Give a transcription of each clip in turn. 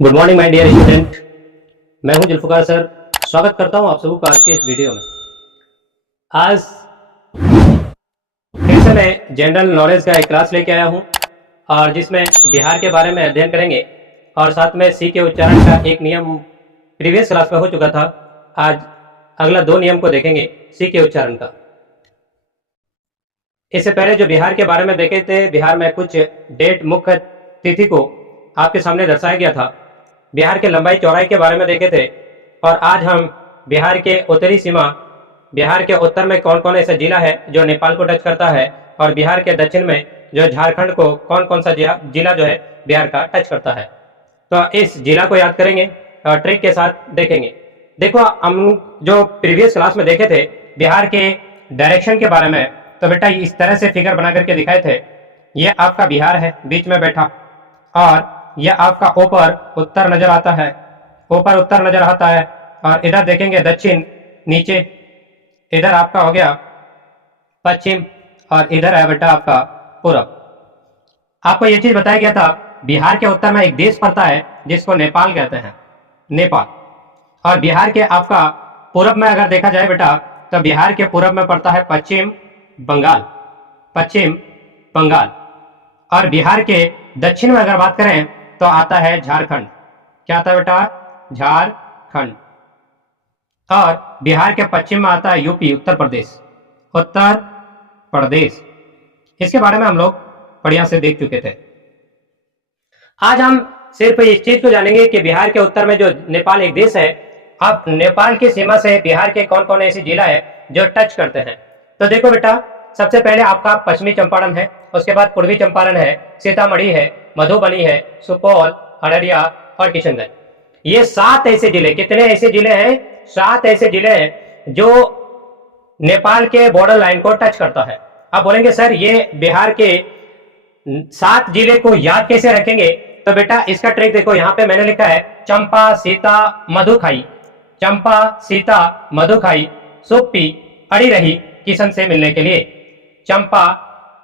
Good morning my dear student. मैं हूं Zulfikar sir. स्वागत करता हूं आप सबको आज के इस वीडियो में। आज फिर से मैं जनरल नॉलेज का एक क्लास लेके आया हूं और जिसमें बिहार के बारे में अध्ययन करेंगे और साथ में सी के उच्चारण का एक नियम प्रीवियस क्लास में हो चुका था। आज अगला 2 नियम को देखेंगे सी के उच्चारण का। इससे पहले जो बिहार के बारे में देखे थे, बिहार में कुछ डेट मुख्य तिथि को आपके सामने दर्शाया गया था। बिहार के लंबाई चौड़ाई के बारे में देखे थे और आज हम बिहार के उत्तरी सीमा, बिहार के उत्तर में कौन कौन ऐसा जिला है जो नेपाल को टच करता है और बिहार के दक्षिण में जो झारखंड को कौन कौन सा जिला जो है बिहार का टच करता है। तो इस जिला को याद करेंगे और ट्रिक के साथ देखेंगे। देखो, हम जो प्रीवियस क्लास में देखे थे बिहार के डायरेक्शन के बारे में, तो बेटा इस तरह से फिगर बना करके दिखाए थे। ये आपका बिहार है बीच में बैठा और यह आपका ऊपर उत्तर नजर आता है, ऊपर उत्तर नजर आता है और इधर देखेंगे दक्षिण नीचे, इधर आपका हो गया पश्चिम और इधर है बेटा आपका पूरब। आपको यह चीज बताया गया था बिहार के उत्तर में एक देश पड़ता है जिसको नेपाल कहते हैं, नेपाल। और बिहार के आपका पूरब में अगर देखा जाए बेटा, तो बिहार के पूरब में पड़ता है पश्चिम बंगाल, पश्चिम बंगाल। और बिहार के दक्षिण में अगर बात करें तो आता है झारखंड। क्या आता है बेटा? झारखंड। और बिहार के पश्चिम में आता है यूपी, उत्तर प्रदेश, उत्तर प्रदेश। इसके बारे में हम लोग बढ़िया से देख चुके थे। आज हम सिर्फ इस चीज को जानेंगे कि बिहार के उत्तर में जो नेपाल एक देश है, अब नेपाल की सीमा से बिहार के कौन कौन ऐसे जिला है जो टच करते हैं। तो देखो बेटा, सबसे पहले आपका पश्चिमी चंपारण है, उसके बाद पूर्वी चंपारण है, सीतामढ़ी है, मधुबनी है, सुपौल, अररिया और किशनगंज। ये 7 ऐसे जिले, कितने ऐसे जिले हैं? 7 ऐसे जिले हैं जो नेपाल के बॉर्डर लाइन को टच करता है। अब बोलेंगे सर ये बिहार के 7 जिले को याद कैसे रखेंगे? तो बेटा इसका ट्रिक देखो, यहाँ पे मैंने लिखा है चंपा सीता मधुखाई, चंपा सीता मधुखाई, सुप्पी अड़ी रही किशन से मिलने के लिए। चंपा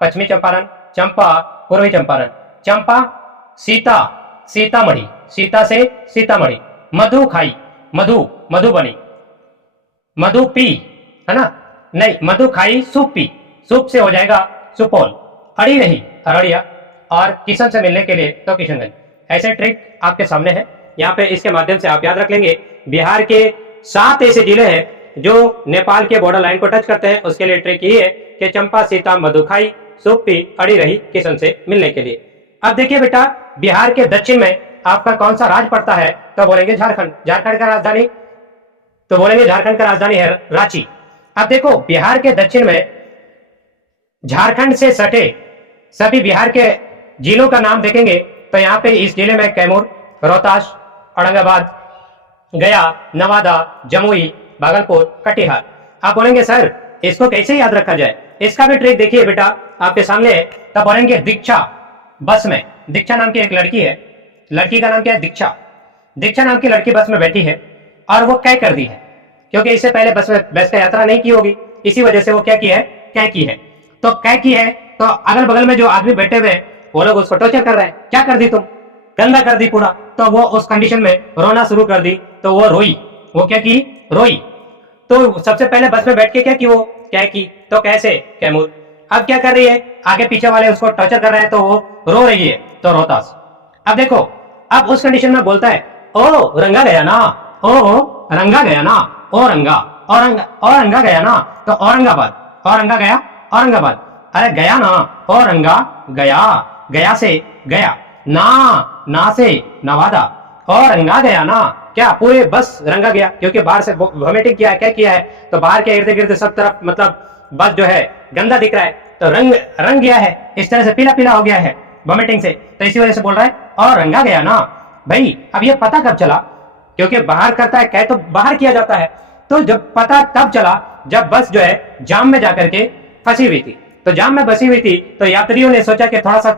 पश्चिमी चंपारण, चंपा पूर्वी चंपारण, चंपा सीता सीतामढ़ी, सीता से सीतामढ़ी, मधुखाई मधु मधुबनी, मधुपी है ना, नहीं मधुखाई सुप्पी, सुप से हो जाएगा सुपौल, अड़ी रही अररिया और किशन से मिलने के लिए तो किशनगंज। ऐसे ट्रिक आपके सामने है, यहाँ पे इसके माध्यम से आप याद रख लेंगे। बिहार के 7 ऐसे जिले हैं जो नेपाल के बॉर्डर लाइन को टच करते हैं। उसके लिए ट्रिक ये है कि चंपा सीता मधुखाई सुप्पी अड़ी रही किशन से मिलने के लिए। अब देखिए बेटा, बिहार के दक्षिण में आपका कौन सा राज्य पड़ता है? तो बोलेंगे झारखंड। झारखंड का राजधानी, तो बोलेंगे झारखंड का राजधानी है रांची। अब देखो, बिहार के दक्षिण में झारखंड से सटे सभी बिहार के जिलों का नाम देखेंगे तो यहाँ पे इस जिले में कैमूर, रोहतास, औरंगाबाद, गया, नवादा, जमुई, भागलपुर, कटिहार। आप बोलेंगे सर इसको कैसे याद रखा जाए? इसका भी ट्रिक देखिए बेटा आपके सामने है। तब बोलेंगे दीक्षा, बस में दीक्षा नाम की एक लड़की है, लड़की का नाम क्या है? दीक्षा। दीक्षा नाम की लड़की बस में बैठी है और वो कै कर दी है, क्योंकि इससे पहले बस का यात्रा नहीं की होगी, इसी वजह से वो क्या की है? कै की है। तो कै की है तो अगल बगल में जो आदमी बैठे हुए वो लोग उसको टॉर्चर कर रहे हैं। क्या कर दी तुम? गंदा कर दी पूरा। तो वो उस कंडीशन में रोना शुरू कर दी, तो वो रोई। वो क्या की? रोई। तो सबसे पहले बस में बैठ के क्या की? वो क्या की? तो कैसे? कैमूर। अब क्या कर रही है? आगे पीछे वाले उसको टॉर्चर कर रहे हैं तो वो रो रही है, तो रोहतास। अब देखो, अब उस कंडीशन में बोलता है ओ रंगा गया ना, ओ रंगा गया ना, ओ रंगा, औरंगा गया ना, तो औरंगाबाद, औरंगा गया औरंगाबाद। अरे गया ना, औरंगा गया, गया से गया, ना से नवादा, औरंगा गया ना। क्या पूरे बस रंगा गया? क्योंकि बाहर से वोमिटिंग किया है। क्या किया है? तो बाहर के इर्द गिर्द सब तरफ मतलब बस जो है गंदा दिख रहा है, तो रंग गया है, इस तरह से पीला पीला हो गया है वोमिटिंग से, तो इसी वजह से बोल रहा है और रंगा गया ना। भाई अब ये पता कब चला? क्योंकि बाहर करता है, कह तो बाहर किया जाता है, तो जब पता तब चला जब बस जो है जाम में जाकर के फंसी हुई थी। तो जाम में फंसी हुई थी तो यात्रियों ने सोचा कि थोड़ा सा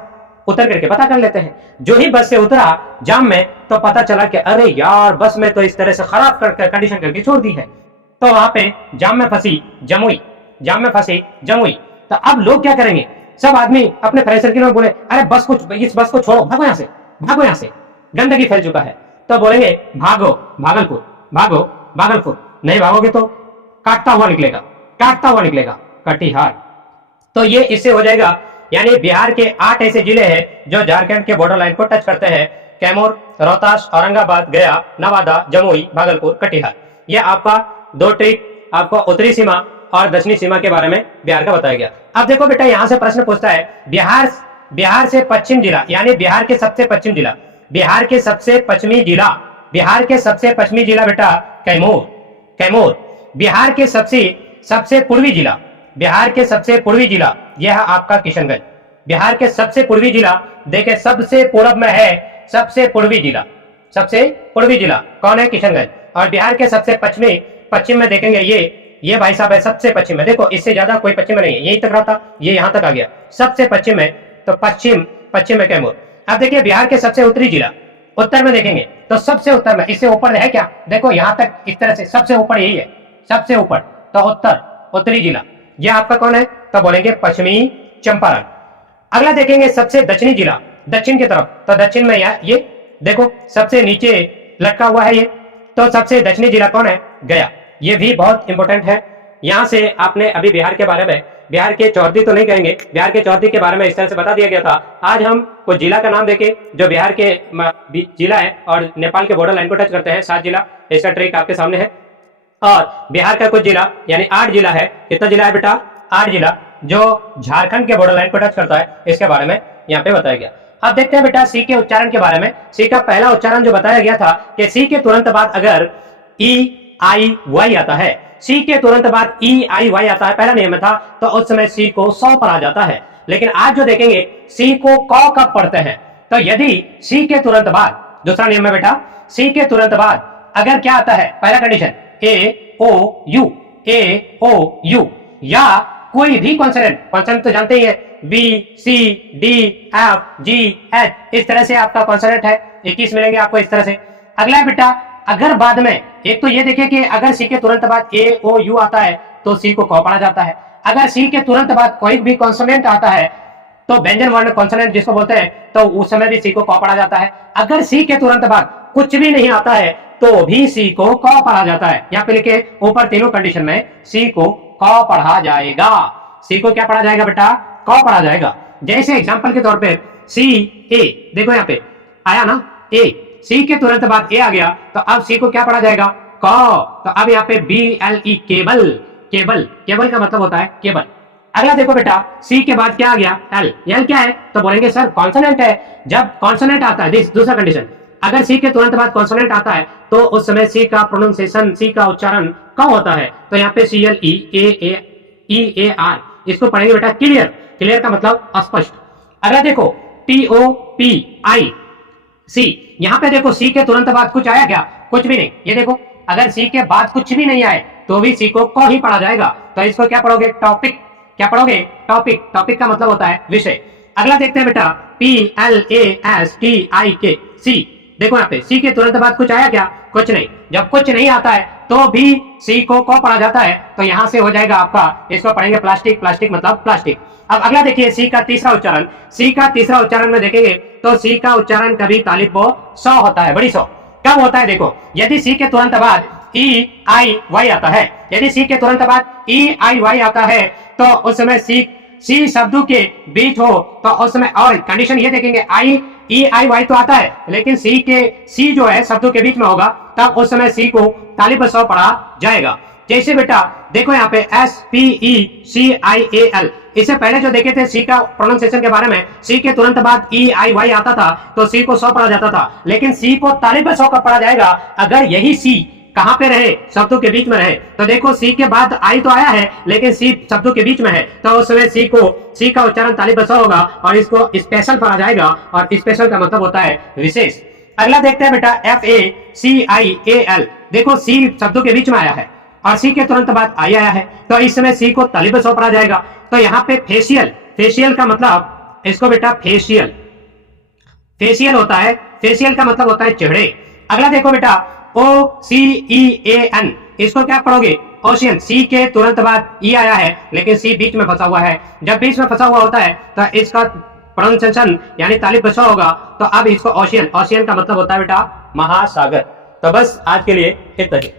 उतर करके पता कर लेते हैं। जो ही बस से उतरा जाम में तो पता चला कि अरे यार बस में तो इस तरह से खराब कंडीशन करके छोड़ दी है। तो वहां पे जाम में फंसी जमुई, जाम में फंसी जमुई। तो अब लोग क्या करेंगे? सब आदमी अपने फ्रेंड सर्किल में बोले अरे इस बस को छोड़ो, भागो यहाँ से, भागो यहाँ से, गंदगी फैल चुका है। तो बोलेंगे भागो भागलपुर, भागो भागलपुर। नहीं भागोगे तो काटता हुआ निकलेगा, काटता हुआ निकलेगा कटिहार। तो ये इससे हो जाएगा। यानी बिहार के 8 ऐसे जिले हैं जो झारखंड के बॉर्डर लाइन को टच करते हैं। कैमूर, रोहतास, औरंगाबाद, गया, नवादा, जमुई, भागलपुर, कटिहार। यह आपका 2 ट्रिक आपको उत्तरी सीमा और दक्षिणी सीमा के बारे में बिहार का बताया गया। अब देखो बेटा, यहां से प्रश्न पूछता है बिहार से पश्चिम जिला, यानी बिहार के सबसे पश्चिम जिला, बिहार के सबसे पश्चिमी जिला, बिहार के सबसे पश्चिमी जिला बेटा कैमूर, कैमूर। बिहार के सबसे पूर्वी जिला, बिहार के सबसे पूर्वी जिला यह आपका किशनगंज। बिहार के सबसे पूर्वी जिला देखे सबसे पूर्व में है, सबसे पूर्वी जिला, सबसे पूर्वी जिला कौन है? किशनगंज। और बिहार के सबसे पश्चिम में देखेंगे ये भाई साहब है सबसे पश्चिम में। देखो इससे ज्यादा कोई पश्चिम में नहीं है, यहीं तक रहता, ये यहां तक आ गया सबसे पश्चिम में, तो पश्चिम में कैमूर। अब देखिए बिहार के सबसे उत्तरी जिला, उत्तर में देखेंगे तो सबसे उत्तर में, इससे ऊपर है क्या? देखो यहां तक इस तरह से सबसे ऊपर यही है, सबसे ऊपर, तो उत्तरी जिला ये आपका कौन है? तो बोलेंगे पश्चिमी चंपारण। अगला देखेंगे सबसे दक्षिणी जिला, दक्षिण की तरफ, तो दक्षिण में ये देखो सबसे नीचे लटका हुआ है ये, तो सबसे दक्षिणी जिला कौन है? गया। ये भी बहुत इंपॉर्टेंट है। यहां से आपने अभी बिहार के बारे में, बिहार के चौहद्दी तो नहीं कहेंगे, बिहार के चौहद्दी के बारे में इस तरह से बता दिया गया था। आज हम कुछ जिला का नाम देके जो बिहार के जिला है और नेपाल के बॉर्डर लाइन को टच करते हैं, 7 जिला, इसका ट्रिक आपके सामने है। और बिहार का कुछ जिला यानी 8 जिला है। कितना जिला है बेटा? 8 जिला जो झारखंड के बॉर्डर लाइन को टच करता है, इसके बारे में यहाँ पे बताया गया। अब देखते हैं बेटा सी के उच्चारण के बारे में। सी का पहला उच्चारण जो बताया गया था कि सी के तुरंत बाद अगर EIY आता है, सी के तुरंत बाद EIY आता है, पहला नियम था, तो उस समय सी को 100 पर आ जाता है। लेकिन आज जो देखेंगे सी को क कब पढ़ते हैं, तो यदि सी के तुरंत बाद, दूसरा नियम है बेटा, सी के तुरंत बाद अगर क्या आता है, पहला कंडीशन A O U या कोई भी कॉन्सोनेंट तो जानते ही है, B C D F G H, इस तरह से आपका कॉन्सोनेंट है, 21 मिलेंगे आपको इस तरह से। अगला है बेटा, अगर बाद में, एक तो ये देखिए कि अगर सी के तुरंत बाद A O U आता है तो सी को क पढ़ा जाता है। अगर सी के तुरंत बाद कोई भी कॉन्सोनेंट आता है तो व्यंजन वर्ण कॉन्सोनेंट जिसको बोलते हैं, तो उस समय भी सी को क पढ़ा जाता है। अगर सी के तुरंत बाद कुछ भी नहीं आता है तो भी सी को क पढ़ा जाता है। यहाँ पे लिखे ऊपर तीनों कंडीशन में सी को क पढ़ा जाएगा। सी को क्या पढ़ा जाएगा बेटा? क पढ़ा जाएगा। जैसे एग्जांपल के तौर पे सी ए, देखो यहाँ पे आया ना ए, सी के तुरंत बाद ए आ गया, तो अब सी को क्या पढ़ा जाएगा? क। तो अब यहाँ पे BLE केबल, केबल का मतलब होता है केबल। अगला देखो बेटा, सी के बाद क्या आ गया? एल क्या है? तो बोलेंगे सर कॉन्सोनेंट है। जब कॉन्सोनेंट आता है, दूसरा कंडीशन, अगर सी के तुरंत बाद कॉन्सोनेंट आता है तो उस समय सी का प्रोनाउंसिएशन, सी का उच्चारण कब होता है? तो यहाँ पे CLEAR, इसको पढ़ेंगे बेटा क्लियर। क्लियर का मतलब स्पष्ट। अगर देखो TOPIC, यहाँ पे देखो सी के तुरंत बाद कुछ आया क्या? कुछ भी नहीं। ये देखो अगर सी के बाद कुछ भी नहीं आए तो भी सी को ही पढ़ा जाएगा। तो इसको क्या पढ़ोगे? टॉपिक। क्या पढ़ोगे? टॉपिक। टॉपिक का मतलब होता है विषय। अगला देखते हैं बेटा PLASTIK, सी। देखो यहाँ पे सी के तुरंत बाद कुछ आया क्या? कुछ नहीं। जब कुछ नहीं आता है तो भी सी को पढ़ा जाता है, तो यहां से हो जाएगा आपका, इसको पढ़ेंगे प्लास्टिक। प्लास्टिक मतलब प्लास्टिक। अब अगला देखिए सी का तीसरा उच्चारण। सी का तीसरा उच्चारण में देखेंगे तो सी का उच्चारण कभी तालिब 100 होता है, बड़ी 100। कब होता है? देखो यदि सी के तुरंत बाद EIY आता है, यदि सी के तुरंत बाद EIY आता है तो उस समय सी शब्दों के बीच हो, तो उस समय, और कंडीशन ये देखेंगे EIY तो आता है लेकिन सी जो है शब्दों के बीच में होगा, तब उस समय सी को तालिब 100 पढ़ा जाएगा। जैसे बेटा देखो यहाँ पे SPECIAL, इससे पहले जो देखे थे सी का प्रोनाउंसिएशन के बारे में, सी के तुरंत बाद EIY आता था तो सी को 100 पढ़ा जाता था, लेकिन सी को तालिब 100 कब पढ़ा जाएगा? अगर यही सी कहां पे रहे? शब्दों के बीच में रहे। तो देखो सी के बाद आई तो आया है लेकिन सी शब्दों के बीच में है, तो उस समय सी का उच्चारण तालिब 100 होगा और इसको स्पेशल पढ़ा जाएगा, और स्पेशल का मतलब होता है विशेष। अगला देखते हैं बेटा FACIAL। देखो सी शब्दों के बीच में आया है और सी के तुरंत बाद आई आया है, तो इस समय सी को तालिब 100 पढ़ा जाएगा। तो यहाँ पे फेशियल का मतलब, इसको बेटा फेशियल होता है, फेशियल का मतलब होता है चेहरे। अगला देखो बेटा OCEAN, इसको क्या पढ़ोगे? ओशियन। सी के तुरंत बाद ई आया है लेकिन सी बीच में फंसा हुआ है। जब बीच में फंसा हुआ होता है तो इसका प्रोनाउंसिएशन यानी तालिब कशा होगा, तो अब इसको ओशियन, ओशियन का मतलब होता है बेटा महासागर। तो बस आज के लिए इतना ही।